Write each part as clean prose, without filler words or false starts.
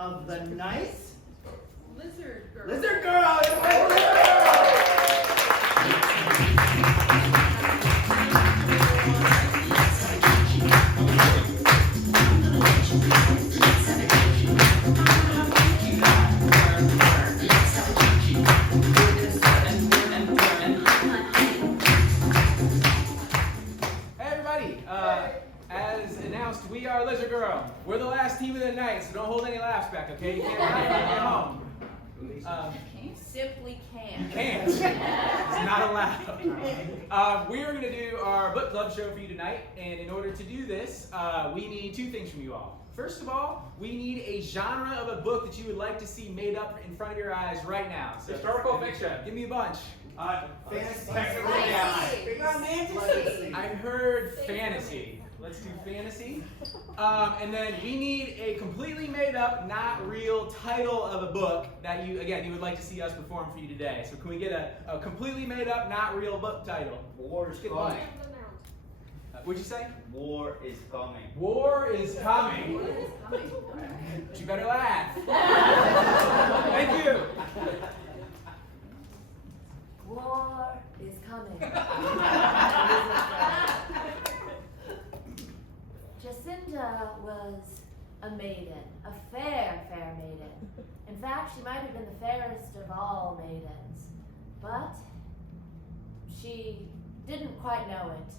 of the nice Lizard Girl. Lizard Girl! Lizard As announced, we are Lizard Girl. We're the last team of the night, so don't hold any laughs back, okay? You can't laugh when you get home. Simply can't. You can't. It's not allowed. We are going to do our book club show for you tonight, and in order to do this, we need two things from you all. First of all, we need a genre of a book that you would like to see made up in front of your eyes right now. So, historical fiction. Give me a bunch. Fantasy. I heard fantasy. Let's do fantasy. And then we need a completely made up, not real title of a book that you would like to see us perform for you today. So can we get a completely made up, not real book title? War is coming. What'd you say? War is coming. War is coming. But you better laugh. Thank you. War is coming. Jacinda was a maiden, a fair maiden. In fact, she might have been the fairest of all maidens. But she didn't quite know it.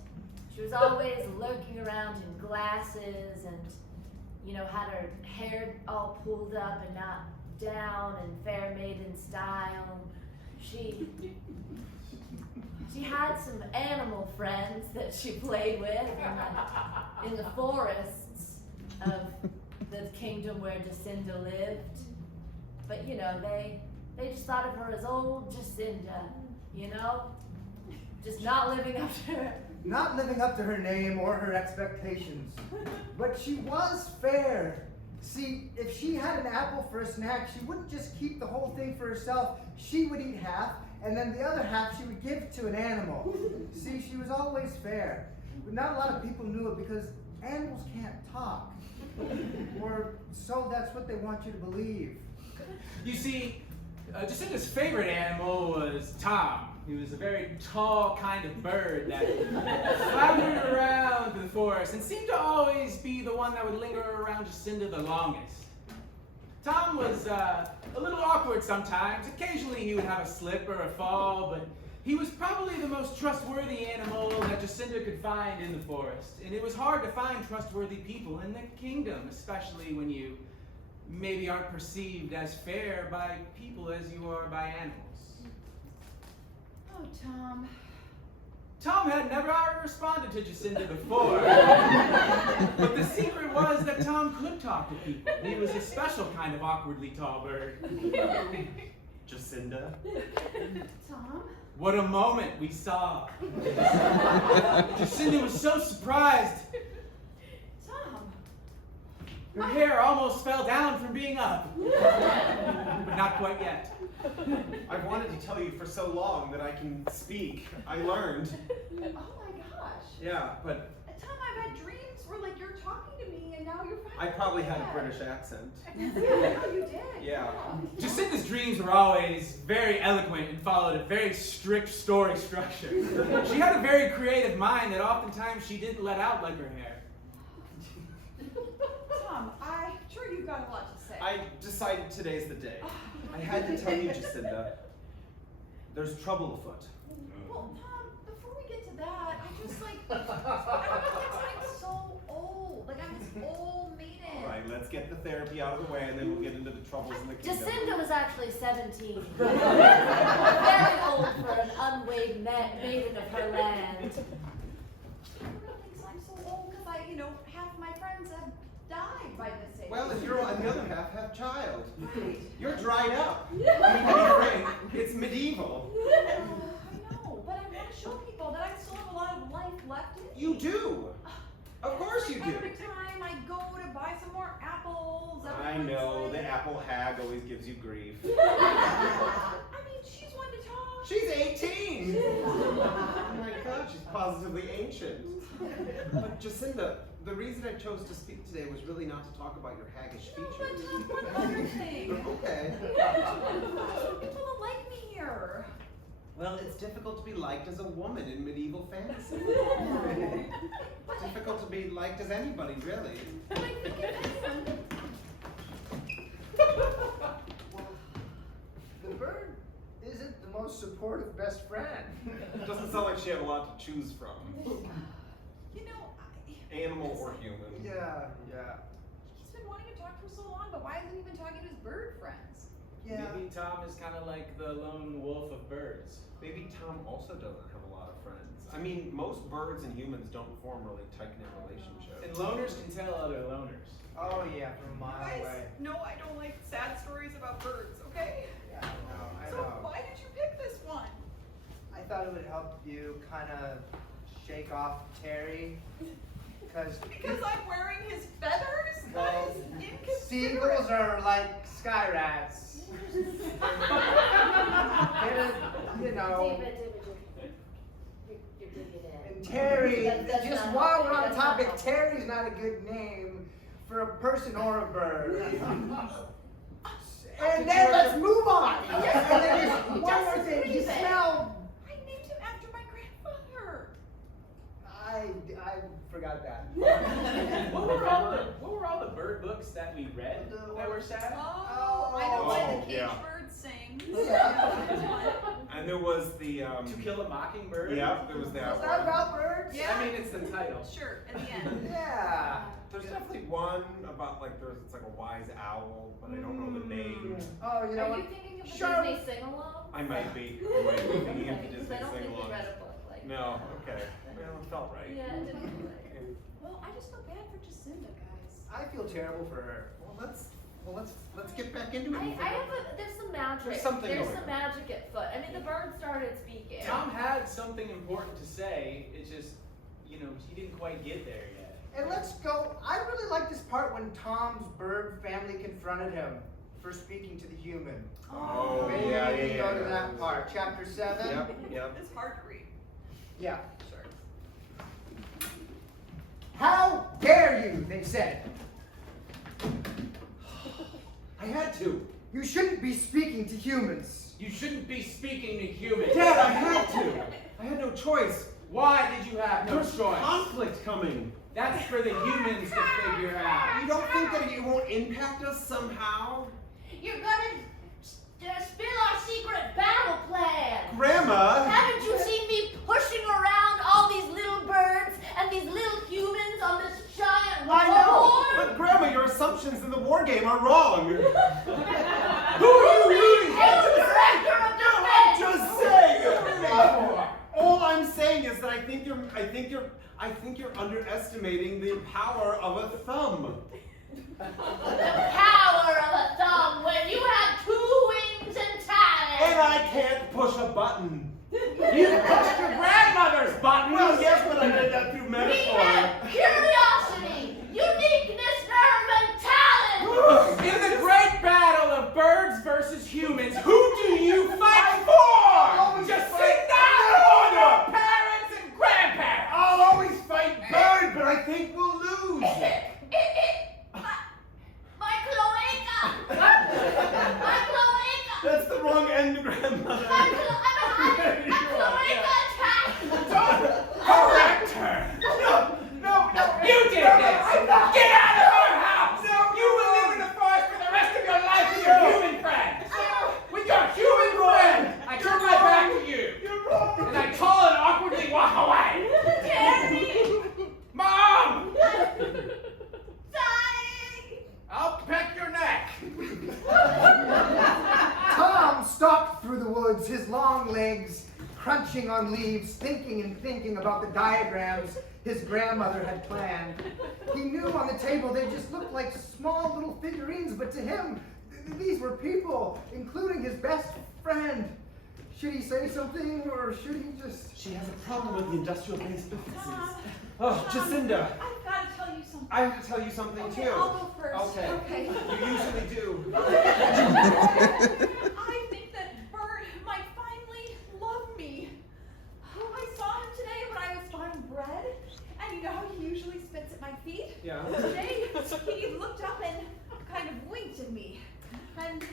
She was always lurking around in glasses and, had her hair all pulled up and not down in fair maiden style. She had some animal friends that she played with in the forests of the kingdom where Jacinda lived. But they just thought of her as old Jacinda, just not living up to her name or her expectations. But she was fair. See, if she had an apple for a snack, she wouldn't just keep the whole thing for herself. She would eat half, and then the other half she would give to an animal. See, she was always fair. But not a lot of people knew it because animals can't talk. Or so that's what they want you to believe. You see, Jacinda's favorite animal was Tom. He was a very tall kind of bird that floundered around the forest and seemed to always be the one that would linger around Jacinda the longest. Tom was a little awkward sometimes. Occasionally he would have a slip or a fall, but he was probably the most trustworthy animal that Jacinda could find in the forest. And it was hard to find trustworthy people in the kingdom, especially when you maybe aren't perceived as fair by people as you are by animals. Oh, Tom. Tom had never responded to Jacinda before. But the secret was that Tom could talk to people. He was a special kind of awkwardly tall bird. Jacinda? Tom? What a moment we saw. Jacinda was so surprised. Tom. Her hair almost fell down from being up. But not quite yet. I've wanted to tell you for so long that I can speak. I learned. Oh my gosh. Yeah, but Tom, I've had dreams where you're talking to me and now you're finally I probably had a back. British accent. Yeah, no, you did. Yeah. Jacinda's dreams were always very eloquent and followed a very strict story structure. She had a very creative mind that oftentimes she didn't let out like her hair. Tom, I'm sure you've got a lot to say. I decided today's the day. I had to tell you, Jacinda, there's trouble afoot. Well, Tom, before we get to that, I just I'm so old. I'm this old maiden. All right, let's get the therapy out of the way, and then we'll get into the troubles in the kingdom. Jacinda was actually 17. Very old for an unweighed maiden of her land. Everyone thinks I'm so old because half my friends have died by this age. Well, and you're on the other half child. Right. You're dried up. I mean, to be frank, it's medieval. I know, but I want to show people that I still have a lot of life left in me. You do. Of course you do. Every time I go to buy some more apples, I know, the apple hag always gives you grief. I mean, she's one to talk. She's 18! Oh my god, she's positively ancient. But Jacinda, the reason I chose to speak today was really not to talk about your haggish No, features. but Tom, what other Well, it's difficult to be liked as a woman in medieval fantasy. It's difficult to be liked as anybody, really. But I think it's The bird isn't the most supportive best friend. It doesn't sound like she had a lot to choose from. you know, Animal or human. Yeah. he's been wanting to talk for so long, but why isn't he even talking to his bird friends? Yeah. Maybe Tom is kind of like the lone wolf of birds. Maybe Tom also doesn't have a lot of friends. I mean, most birds and humans don't form really tight-knit relationships. And loners can tell other loners. Oh yeah, from a mile Guys, away. no, I don't like sad stories about birds, okay? Yeah, I So know. why did you pick this one? I thought it would help you kind of shake off Terry, because Because I'm wearing his feathers? Well, That is inconsiderate. seagulls are like sky rats. They're, you know. David, you're digging in. And Terry, That's just not while helpful. we're on That's topic, not helpful. Terry's not a good name for a person or a bird. And then let's move on. And then just one more Just thing. You leave it. smell. I named him after my grandfather. I forgot that. What were all the bird books that we read that were sad? Oh, I know why the caged yeah. bird sings. Yeah. And there was the, To Kill a Mockingbird? yeah, there was that Is that one. about birds? Yeah. I mean, it's the title. Sure, at the end. Yeah. There's definitely one about like it's like a wise owl, but I don't know the name. Oh, you know Are what? you thinking of the Sure. Disney sing-along? I might be. I might be thinking of the Because Disney I don't think we sing-along. read a book like No, okay. Well, it felt right. Yeah, it didn't feel right. Well, I just feel bad for Jacinda, guys. I feel terrible for her. Let's get back into it. There's some magic. There's something There's going some on. magic at foot. I mean, the bird started speaking. Tom had something important to say. It's just, he didn't quite get there yet. And let's go. I really like this part when Tom's bird family confronted him for speaking to the human. Oh, Maybe yeah, we can yeah, go to yeah. that part. Chapter 7. Yep. It's hard to read. Yeah. Sure. How dare you, they said. I had to. You shouldn't be speaking to humans. You shouldn't be speaking to humans. Dad, I had to. I had no choice. Why did you have no There's choice? conflict coming. That's for the humans to figure out. You don't think that it won't impact us somehow? You're gonna spill our secret battle plan. Grandma! Haven't you seen me pushing around all these little birds and these little humans on this giant I know! board? But Grandma, your assumptions in the war game are wrong. Who are you rooting You, for? director of I'm defense! just saying! All I'm saying is that I think you're underestimating the power of a thumb. The power of a thumb when you have 2 wings and talons. And I can't push a button. You pushed your grandmother's button. Well, yes, but I did that through We metaphor. have curiosity, uniqueness, nerve, and talent. In the great battle of birds versus humans, who do you fight for? Jacinda or your parents and grandparents? I'll always fight bird, but I think we'll lose. My cloaca! My cloaca! That's the wrong end, Grandmother. I'm cloaca attack! Correct her. No. You did this. Get out of our house. You will live in the forest for the rest of your life with your human friends. With your human friends. I turn my back to you. You're wrong. And I call and awkwardly walk away. Terry! Mom! Dying! I'll peck your neck. Tom stalked through the woods, his long legs crunching on leaves, thinking and thinking about the diagrams his grandmother had planned. He knew on the table they just looked like small little figurines, but to him, these were people, including his best friend. Should he say something, or should he just... She has a problem with the industrial-based businesses. Tom, Oh, Jacinda, I've got to tell you something. I have to tell you something Okay, too. I'll go first. Okay. You usually do. I think that Bird might finally love me. Oh, I saw him today when I was buying bread, and you know how he usually spits at my feet? Yeah. Today, he looked up and kind of winked at me, and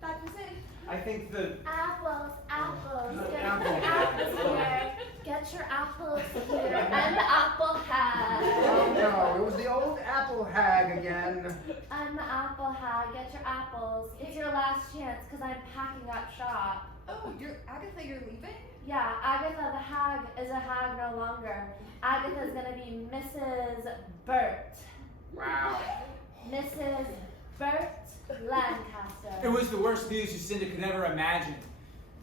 that was it. I think that Apples, apples. Get Apple. your apples here. Get your apples here. I'm the apple hag. Oh no, it was the old apple hag again. I'm the apple hag. Get your apples. It's your last chance because I'm packing up shop. Oh, Agatha, you're leaving? Yeah, Agatha the hag is a hag no longer. Agatha's gonna be Mrs. Burt. Wow. Mrs. Burt Lancaster. It was the worst news Jacinda could ever imagine.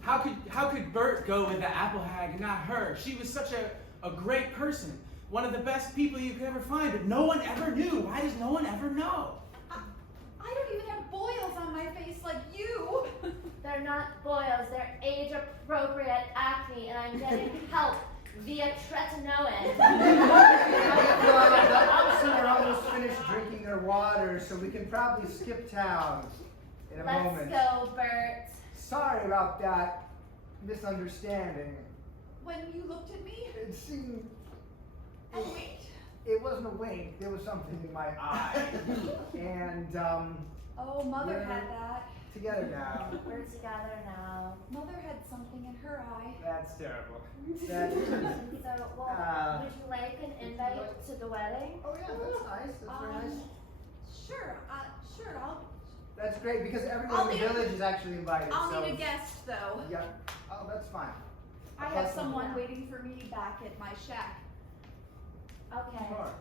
How could Bert go with the apple hag and not her? She was such a great person. One of the best people you could ever find, but no one ever knew. Why does no one ever know? I don't even have boils on my face like you. They're not boils, they're age-appropriate acne, and I'm getting help via tretinoin. The Elsen are almost finished drinking their water, so we can probably skip town in a Let's moment. go, Bert. Sorry about that misunderstanding. When you looked at me, It seemed I winked. it wasn't a wink. There was something in my eye, and Oh, Mother We're- had that. together now. We're together now. Mother had something in her eye. That's terrible. That, So, well, Uh, would you like an invite to the wedding? oh yeah, that's nice. That's very nice. Sure, sure, That's great because I'll everyone in the need a- village is actually invited. I'll so need a guest though. yeah. Oh, that's fine. I That's have fine. someone waiting for me back at my shack. Okay. Sure.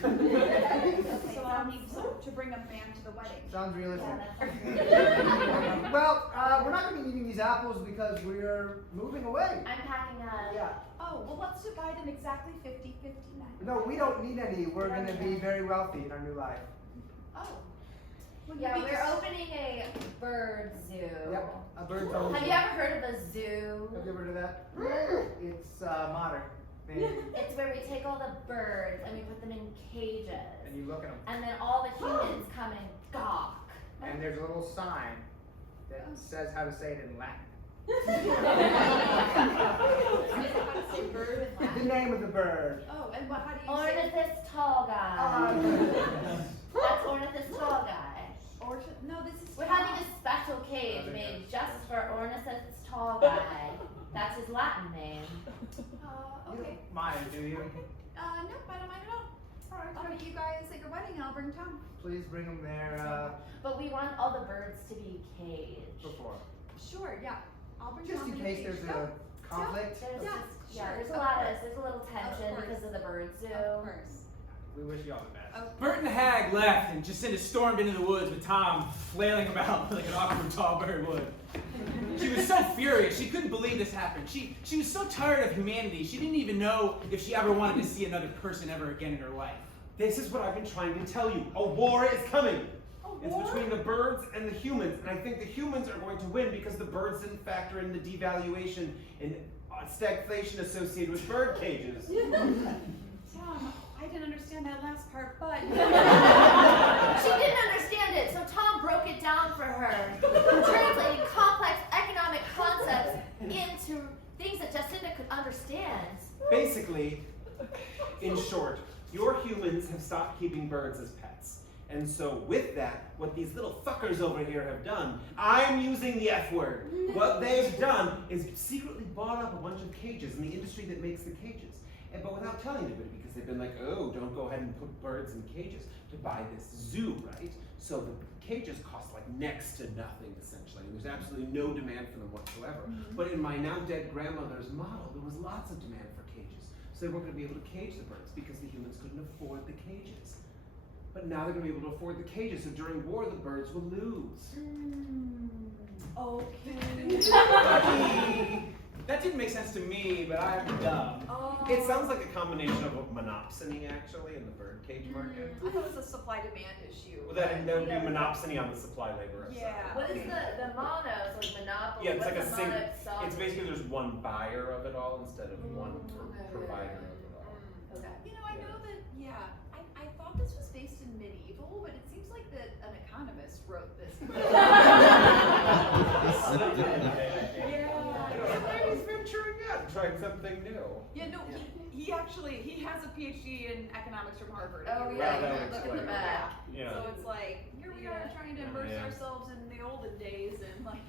So I'll need to bring a man to the wedding. Sounds realistic. Yeah, that's Well, we're not going to be eating these apples because we're moving away. I'm packing up. Yeah. Oh, well, let's divide them exactly 50-50 now. No, we don't need any. We're going to be very wealthy in our new life. Oh. Well, Yeah, you we're just- opening a bird zoo. Yep. A bird home. Have you ever heard of a zoo? Have you ever heard of that? It's modern. It's where we take all the birds and we put them in cages. And you look at them. And then all the humans come and gawk. And there's a little sign that says how to say it in Latin. How to say bird in The Latin? name of the bird. Oh, and how do you say Ornithus tall guy. That's Ornithus tall guy. No, this is We're having a special cage made just for Ornithus tall guy. That's his Latin name. You Okay. don't mind, do you? No, I don't mind at all. Alright, I'll meet you guys at your wedding and I'll bring Tom. Please bring them there But we want all the birds to be caged. before. Sure, yeah. I'll bring Just Tom in to case the there's cage. a conflict. There's Yeah, just, sure, there's of a little tension course. because of the bird zoo. Of course. We wish you all the best. Bert and the hag left, and Jacinda stormed into the woods with Tom flailing about like an awkward tall bird would. She was so furious, she couldn't believe this happened. She was so tired of humanity, she didn't even know if she ever wanted to see another person ever again in her life. This is what I've been trying to tell you. A war is coming. A It's war? between the birds and the humans, and I think the humans are going to win because the birds didn't factor in the devaluation and stagflation associated with bird cages. Tom, I didn't understand that last part, but She didn't understand it, so Tom broke it down for her, translating complex economic concepts into things that Jacinda could understand. Basically, in short, your humans have stopped keeping birds as pets. And so with that, what these little fuckers over here have done, I'm using the F word. What they've done is secretly bought up a bunch of cages in the industry that makes the cages. But without telling anybody, because they've been like, oh, don't go ahead and put birds in cages to buy this zoo, right? So the cages cost like next to nothing, essentially. And there's absolutely no demand for them whatsoever. But in my now dead grandmother's model, there was lots of demand for cages. So they weren't going to be able to cage the birds because the humans couldn't afford the cages. But now they're going to be able to afford the cages, so during war, the birds will lose. okay. That didn't make sense to me, but I'm dumb. It sounds like a combination of a monopsony, actually, in the birdcage market. I thought it was a supply-demand issue. Well, that would be monopsony on the supply labor. Yeah. What is the monos, like monopoly? Yeah, it's like What's a the single. mono It's basically there's one buyer of it all instead of one Okay. provider of it all. Okay. You know, I know that, yeah, I thought this was based in medieval, but it seems like that an economist wrote this. Yeah, he's venturing out, trying something new. Yeah, no, he actually, he has a PhD in economics from Harvard. Oh, If you yeah, really that look at explains the it. back. Yeah. So it's like, here we are trying to immerse Yeah. ourselves in the olden days and like,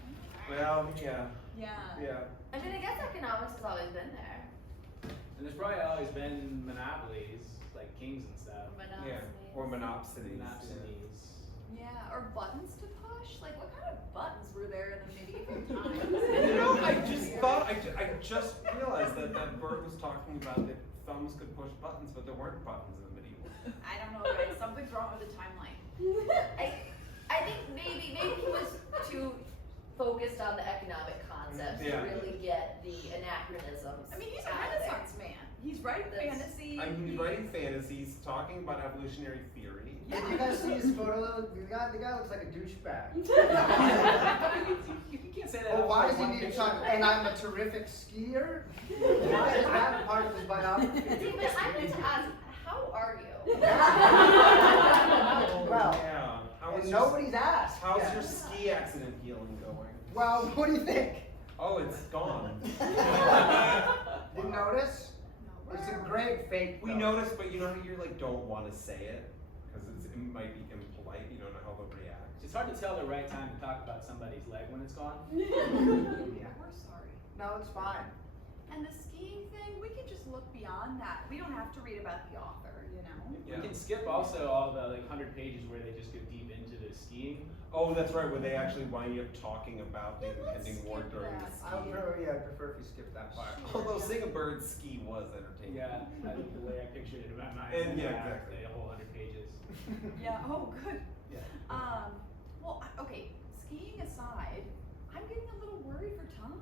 Well, yeah. Yeah. I mean, I guess economics has always been there. And there's probably always been monopolies, like kings and stuff. Yeah. Or monopsonies. Monopsonies. Yeah, or buttons to push. Like, what kind of buttons were there in the medieval times? You know, I just thought, I just realized that Bert was talking about that thumbs could push buttons, but there weren't buttons in the medieval. I don't know, right? Something's wrong with the timeline. I think maybe he was too focused on the economic concepts Yeah. to really get the anachronisms. I mean, he's a out of there. Renaissance man. He's writing That's- fantasy. I mean, he's writing fantasies, talking about evolutionary theory. Did you guys see his photo? The guy looks like a douchebag. You can't say that. Oh, about why does he one need to picture. talk? And I'm a terrific skier. Why is that part of his biography? David, I meant to ask, how are you? Well, Yeah. and nobody's asked. How's yet. your ski accident healing going? Well, what do you think? Oh, it's gone. Didn't notice? It's a great fake. We though. noticed, but you know how you like don't want to say it because it might be impolite. You don't know how they'll react. It's hard to tell the right time to talk about somebody's leg when it's gone. Yeah. We're sorry. No, it's fine. And the skiing thing, we can just look beyond that. We don't have to read about the author, you know? Yeah. We can skip also all the like 100 pages where they just go deep into the skiing. Oh, that's right. Where they actually wind up talking about the Yeah, let's impending war skip during the that. I would prefer if you skip that part. Although Sing a Bird ski was entertaining. Yeah, I think the way I pictured it in my mind. And yeah, exactly. The whole 100 pages. Yeah, oh, good. Yeah. Well, okay, skiing aside, I'm getting a little worried for Tom.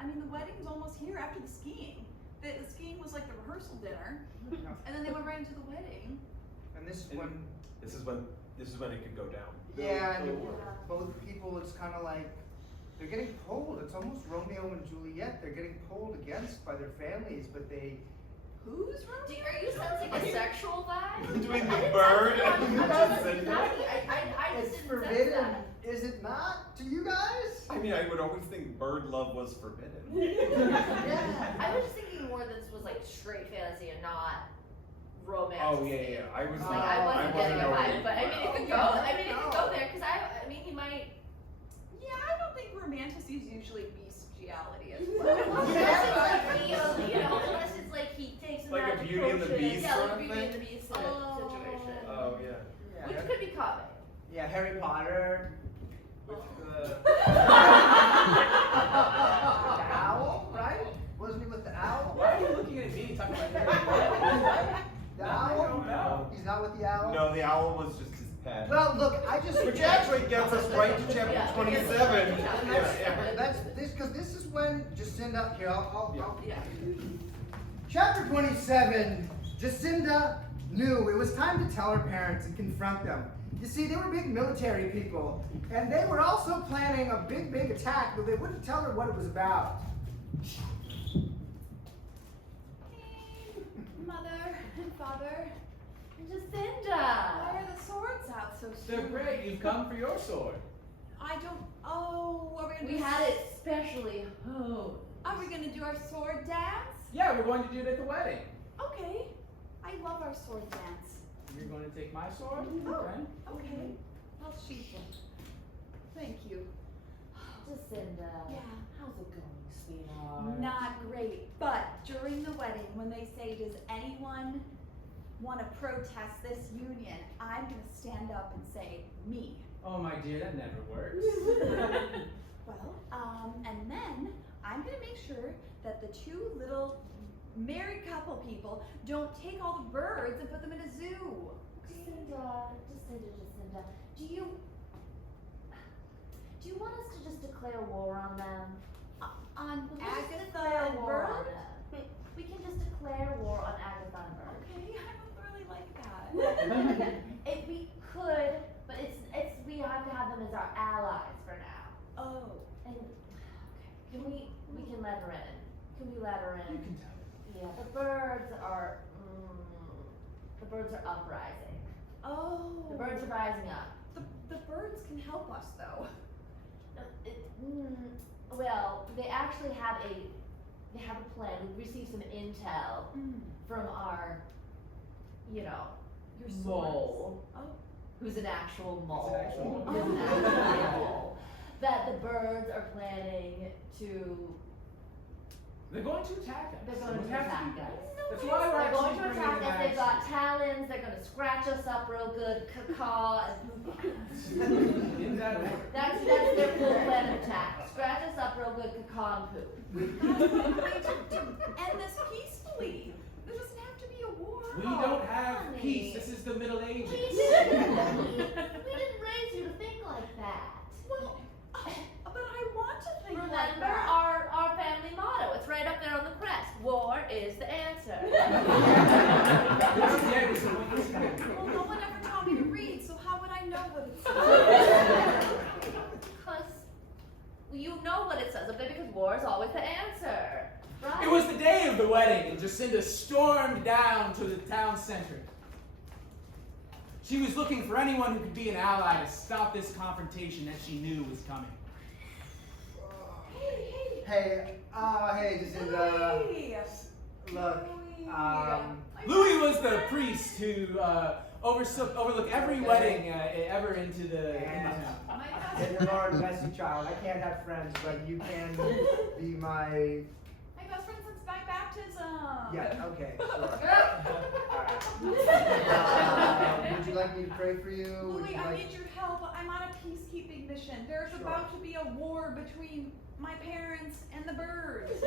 I mean, the wedding's almost here after the skiing. The skiing was like the rehearsal dinner, and then they went right into the wedding. And this is And when, This is when it could go down. yeah, and Yeah. both people, it's kind of like they're getting pulled. It's almost Romeo and Juliet. They're getting pulled against by their families, but they. Who's Romeo? Are you sensing a sexual vibe? Between I the didn't bird sense and it. you I'm guys- just listening. I just It's didn't forbidden, sense is it not? To you guys? I mean, I would always think bird love was forbidden. that. I was just thinking more this was like straight fantasy and not romance. Oh yeah. I was. Like I wasn't getting a over vibe, it. but I mean it could go. I mean it could go there because I mean he might. Yeah, I don't think romantasy is usually bestiality as Unless well. it's like you know, unless it's like he takes Like a magic Beauty and the potion. Beast Yeah, sort like of Beauty and the thing? Beast Oh. situation. Oh yeah. Yeah. Which could be common. Yeah, Harry Potter with the owl, right? Wasn't he with the owl? Why are you looking at me talking about Harry The I don't owl? know. He's not with the owl? No, the owl was just his pet. Well, look, I just. Which actually gets us right to chapter Yeah. 27. Yeah. That's this, because this is when Jacinda. Here, I'll Yeah. Chapter 27. Jacinda knew it was time to tell her parents and confront them. You see, they were big military people, and they were also planning a big attack, but they wouldn't tell her what it was about. Hey, Mother and Father, Jacinda. why are the swords out so soon? They're great. You've come for your sword. I don't. Oh, are we gonna We do? had it specially honed. Are we gonna do our sword dance? Yeah, we're going to do it at the wedding. Okay. I love our sword dance. You're going to take my sword? Oh. Okay. Okay. I'll sheath it. Thank you. Jacinda. Yeah. How's it going, sweetheart? Not great, but during the wedding, when they say, "Does anyone want to protest this union?" I'm gonna stand up and say, "Me." Oh my dear, that never works. Well, and then I'm gonna make sure that the two little married couple people don't take all the birds and put them in a zoo. Jacinda, do you want us to just declare war on them? On We'll just Agatha declare and war on Bird? them. We can just declare war on Agatha and Bird. Okay, I don't really like that. If we could, but it's we have to have them as our allies for now. Oh. And can we can let her in? Can we let her in? You can tell me. Yeah, the birds are uprising. Oh. The birds are rising up. The birds can help us though. Well, they actually have a plan. We received some intel from our, Your mole, Oh. who's an actual mole. Who's an actual mole? Who's an actual mole. That that the birds are planning to. They're going to attack us. They're going We to have attack be- us. That's why we're They're going actually to bringing attack us. them They've got out. talons. They're going to scratch us up real good. Caw and In that order. that's their full plan of attack. Scratch us up real good. Caw and poop. We've got to find a way to end this peacefully. There doesn't have to be a war. We don't have honey. peace. This is the Middle Ages. We didn't raise you to think like that. Well, but I want to think like Remember that. our family motto. It's right up there on the crest. War is the answer. Well, no one ever taught me to read, so how would I know what it says? Because you know what it says up there because war is always the answer. Right? It was the day of the wedding, and Jacinda stormed down to the town center. She was looking for anyone who could be an ally to stop this confrontation that she knew was coming. Hey, Jacinda. Louis. Look, Louis was the priest who overlooked every wedding ever into the town. My In best, the Lord bless you, child. I can't have friends, but you can be my. my best friend since my baptism. Yeah. Okay. Sure. Would you like me to pray for you? Would Louis, you I like? need your help. I'm on a peacekeeping mission. There's Sure. about to be a war between my parents and the birds.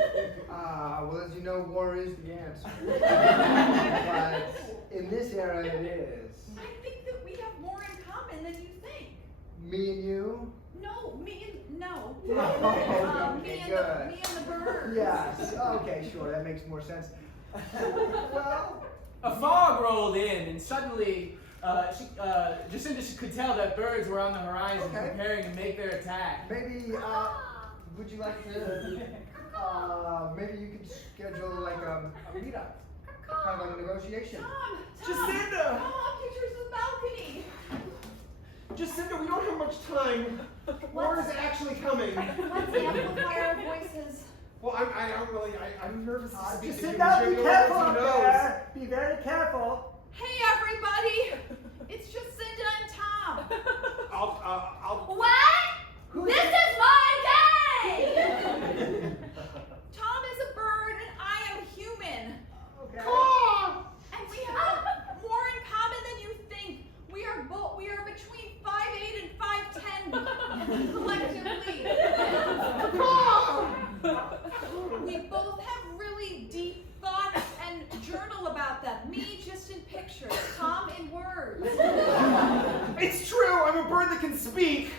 Well, as you know, war is the answer. But in this era, it is. I think that we have more in common than you think. Me and you. No, me and no. Oh, me okay, and good. me and the birds. Yes. Okay, sure. That makes more sense. Well, A fog rolled in, and suddenly, Jacinda could tell that birds were on the horizon, Okay. preparing to make their attack. maybe. Would you like to? Maybe you could schedule like a meetup, kind of like a negotiation. Tom, Jacinda! Tom, pictures of the balcony. Jacinda, we don't have much time. War is actually coming. What's the amplifier of voices? Well, I'm nervous to speak to you. Jacinda, be Who careful up knows? there. Be very careful. Hey everybody! It's Jacinda and Tom. I'll. What? Who's This is my day! Tom is a bird and I am human. Okay. And we have more in common than you think. We are between 5'8" and 5'10" collectively. We both have really deep thoughts and journal about them. Me just in pictures, Tom in words. It's true. I'm a bird that can speak.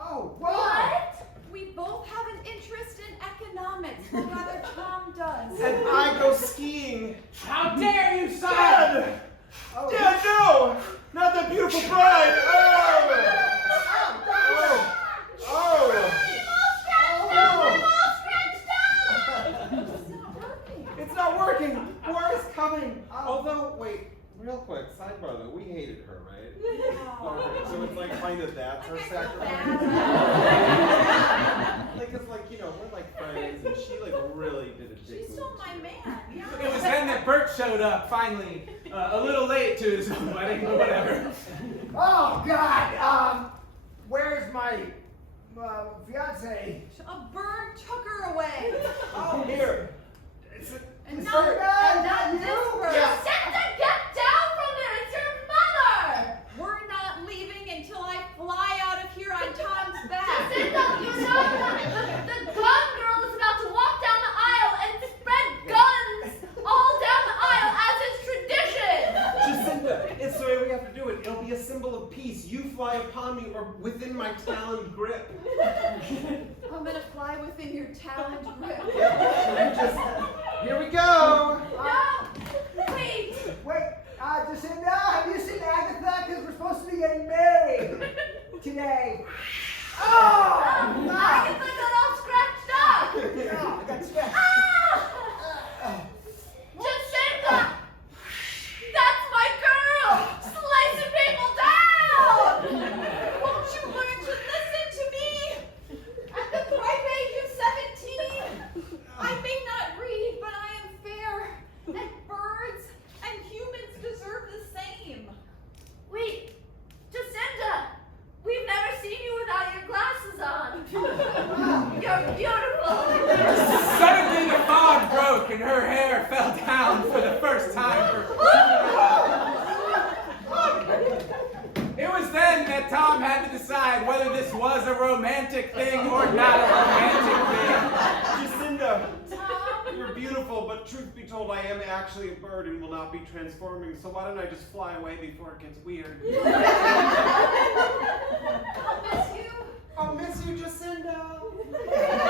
Oh, What? We both have an interest in economics, or rather Tom does. And I go skiing. How dare you, son! Dad! Oh. Dad, no! Not that beautiful bride! It's not working! War is coming! Although, wait, real quick, sidebar though, we hated her, right? Okay, so it's like kind of that's her sacrifice. Like, it's like, you know, we're like friends, and she like really did a She dick stole move. my man. Yeah. It was then that Bert showed up, finally. A little late to his own wedding, but whatever. Oh God. Where's my fiance? A bird took her away. Oh, here! It's a, And It's not, her and dad, not not this you. bird. Jacinda, get down from there! It's your mother! We're not leaving until I fly out of here on Tom's back. Jacinda, you know that the gun girl is about to walk down the aisle and spread guns all down the aisle as is tradition! Jacinda, it's the way we have to do it. It'll be a symbol of peace. You fly upon me or within my taloned grip. I'm gonna fly within your taloned grip. Here we go! No! Wait! Wait, Jacinda, have you seen Agatha? Because we're supposed to be getting married today. Oh! I guess I got all scratched up! I got scratched. Jacinda! That's my girl! Slicing people down! Won't you learn to listen to me? At the ripe age of 17, I may not read, but I am fair. And birds and humans deserve the same. Wait, Jacinda! We've never seen you without your glasses Tom had to decide whether this was a romantic thing or not a romantic Jacinda, Tom? you're beautiful, but truth be told, I am actually a bird and will not be transforming, so why don't I just fly away before it gets weird? I'll miss you. I'll miss you, Jacinda.